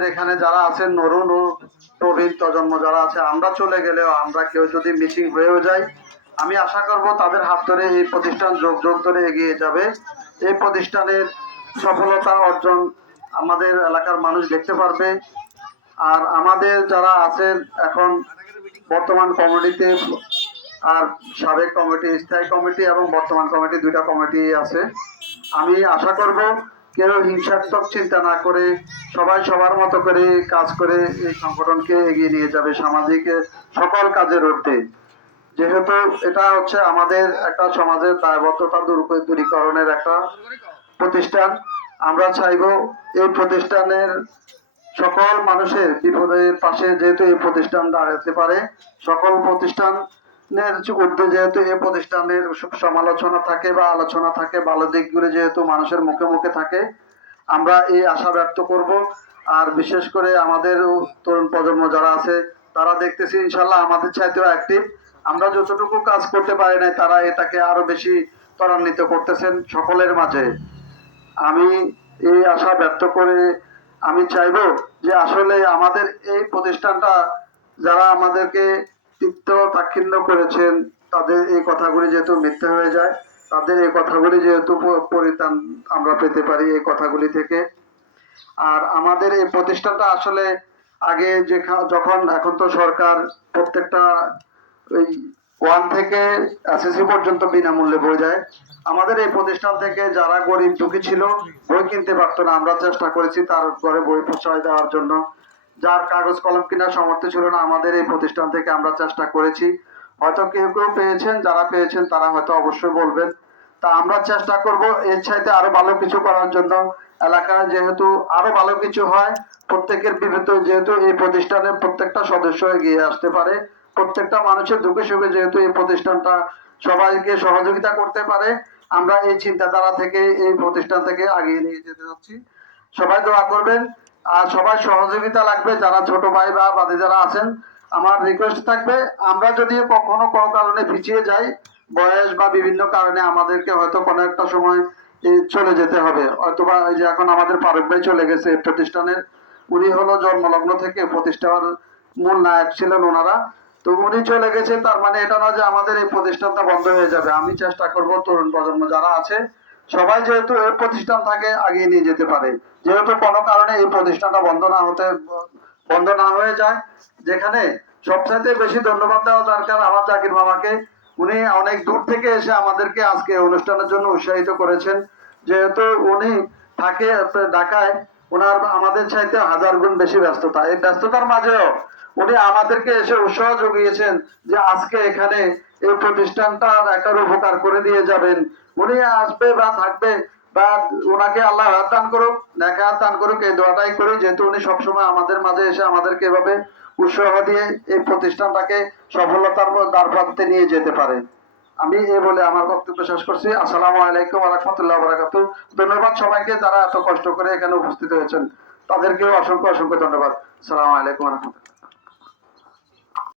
আমাদের এখানে যারা আছেন নরুন ও প্রবীণ প্রজন্ম যারা আছে, আমরা চলে গেলেও আমরা কেউ যদি মিসিং হয়েও যাই, আমি আশা করব তাদের হাত ধরে এই প্রতিষ্ঠান যোগ যোগ ধরে এগিয়ে যাবে। এই প্রতিষ্ঠানের সফলতা অর্জন আমাদের এলাকার মানুষ দেখতে পারবে। আর আমাদের যারা আছেন এখন বর্তমান কমিটিতে, আর সাবেক কমিটি, স্থায়ী কমিটি এবং বর্তমান কমিটি, দুইটা কমিটি আছে। আমি আশা করব কেউ হিংসাত্মক চিন্তা না করে সবাই সবার মতো করে কাজ করে এই সংগঠনকে এগিয়ে নিয়ে যাবে সামাজিক সকল কাজের ঊর্ধ্বে। যেহেতু এটা হচ্ছে আমাদের একটা সমাজের দায়বদ্ধতা দূরীকরণের একটা প্রতিষ্ঠান, আমরা চাইব এই প্রতিষ্ঠানের সকল মানুষের বিপদের পাশে যেহেতু এই প্রতিষ্ঠান দাঁড়াতে পারে, সকল প্রতিষ্ঠানের ঊর্ধ্বে যেহেতু এই প্রতিষ্ঠানের সমালোচনা থাকে বা আলোচনা থাকে, ভালো দিকগুলো যেহেতু মানুষের মুখে মুখে থাকে, আমরা এই আশা ব্যক্ত করব। আর বিশেষ করে আমাদের তরুণ প্রজন্ম যারা আছে তারা দেখতেছি ইনশাল্লাহ আমাদের চাইতেও অ্যাক্টিভ। আমরা যতটুকু কাজ করতে পারি নাই তারা এটাকে আরো বেশি ত্বরান্বিত করতেছেন সকলের মাঝে। আমি এই আশা ব্যক্ত করে আমি চাইব যে আসলে আমাদের এই প্রতিষ্ঠানটা যারা আমাদেরকে তিক্ত দাক্ষিণ্য করেছেন তাদের এই কথাগুলি যেহেতু মিথ্যে হয়ে যায়, তাদের এই কথাগুলি যেহেতু পরিত্রাণ আমরা পেতে পারি এই কথাগুলি থেকে। আর আমাদের এই প্রতিষ্ঠানটা আসলে আগে যে যখন, এখন তো সরকার প্রত্যেকটা ওই 1 থেকে এসএসসি পর্যন্ত বিনামূল্যে বই দেয়। আমাদের এই প্রতিষ্ঠান থেকে যারা গরিব দুঃখী ছিল, বই কিনতে পারতো না, আমরা চেষ্টা করেছি তার ঘরে বই পৌঁছায় দেওয়ার জন্য। যার কাগজ কলম কেনার সামর্থ্য ছিল না, আমাদের এই প্রতিষ্ঠান থেকে আমরা চেষ্টা করেছি। হয়তো কেউ কেউ পেয়েছেন, যারা পেয়েছেন তারা হয়তো অবশ্যই বলবেন। তা আমরা চেষ্টা করব এর চাইতে আরো ভালো কিছু করার জন্য। এলাকায় যেহেতু আরো ভালো কিছু হয়, প্রত্যেকের বিবেকে যেহেতু এই প্রতিষ্ঠানের প্রত্যেকটা সদস্য এগিয়ে আসতে পারে, প্রত্যেকটা মানুষের দুঃখে সুখে যেহেতু এই প্রতিষ্ঠানটা সবাইকে সহযোগিতা করতে পারে, আমরা এই চিন্তাধারা থেকে এই প্রতিষ্ঠান থেকে আগিয়ে নিয়ে যেতে যাচ্ছি। সবাই দোয়া করবেন আর সবাই সহযোগিতা লাগবে। যারা ছোট ভাই বা বাদে যারা আছেন, আমার রিকোয়েস্ট থাকবে, আমরা যদি কখনো কোনো কারণে পিছিয়ে যাই, বয়স বা বিভিন্ন কারণে আমাদেরকে হয়তো কোনো একটা সময় চলে যেতে হবে, হয়তোবা এই যে এখন আমাদের ফারুক ভাই চলে গেছে এই প্রতিষ্ঠানের, উনি হলো জন্মলগ্ন থেকে প্রতিষ্ঠার মূল নায়ক ছিলেন ওনারা। তো উনি চলে গেছে, তার মানে এটা না যে আমাদের এই প্রতিষ্ঠানটা বন্ধ হয়ে যাবে। আমি চেষ্টা করব তরুণ প্রজন্ম যারা আছে সবাই যেহেতু এই প্রতিষ্ঠান থাকে আগিয়ে নিয়ে যেতে পারে, যেহেতু কোনো কারণে এই প্রতিষ্ঠানটা বন্ধ না হয়ে যায়। যেখানে সবচাইতে বেশি ধন্যবাদ দেওয়া দরকার আমার জাকির মামাকে, উনি অনেক দূর থেকে এসে আমাদেরকে আজকে অনুষ্ঠানের জন্য উৎসাহিত করেছেন। যেহেতু উনি থাকে ঢাকায়, ওনার আমাদের চাইতে 1000 গুণ বেশি ব্যস্ততা, এই ব্যস্ততার মাঝেও উনি আমাদেরকে এসে উৎসাহ জুগিয়েছেন যে আজকে এখানে এই প্রতিষ্ঠানটার একটা উপকার করে দিয়ে যাবেন। উনি আসবে বা থাকবে, বা ওনাকে আল্লাহ দান করুক, নেক দান করুক, এই দোয়াটাই করি। যেহেতু উনি সবসময় আমাদের মাঝে এসে আমাদেরকে এভাবে উৎসাহ দিয়ে এই প্রতিষ্ঠানটাকে সফলতার দ্বার প্রান্তে নিয়ে যেতে পারে। আমি এই বলে আমার বক্তব্য শেষ করছি। আসসালামু আলাইকুম ওয়া রাহমাতুল্লাহি ওয়া বারাকাতুহু। ধন্যবাদ সবাইকে যারা এত কষ্ট করে এখানে উপস্থিত হয়েছেন, তাদেরকেও অসংখ্য অসংখ্য ধন্যবাদ। আসসালামু আলাইকুম ওয়া রাহমাতুল্লাহ।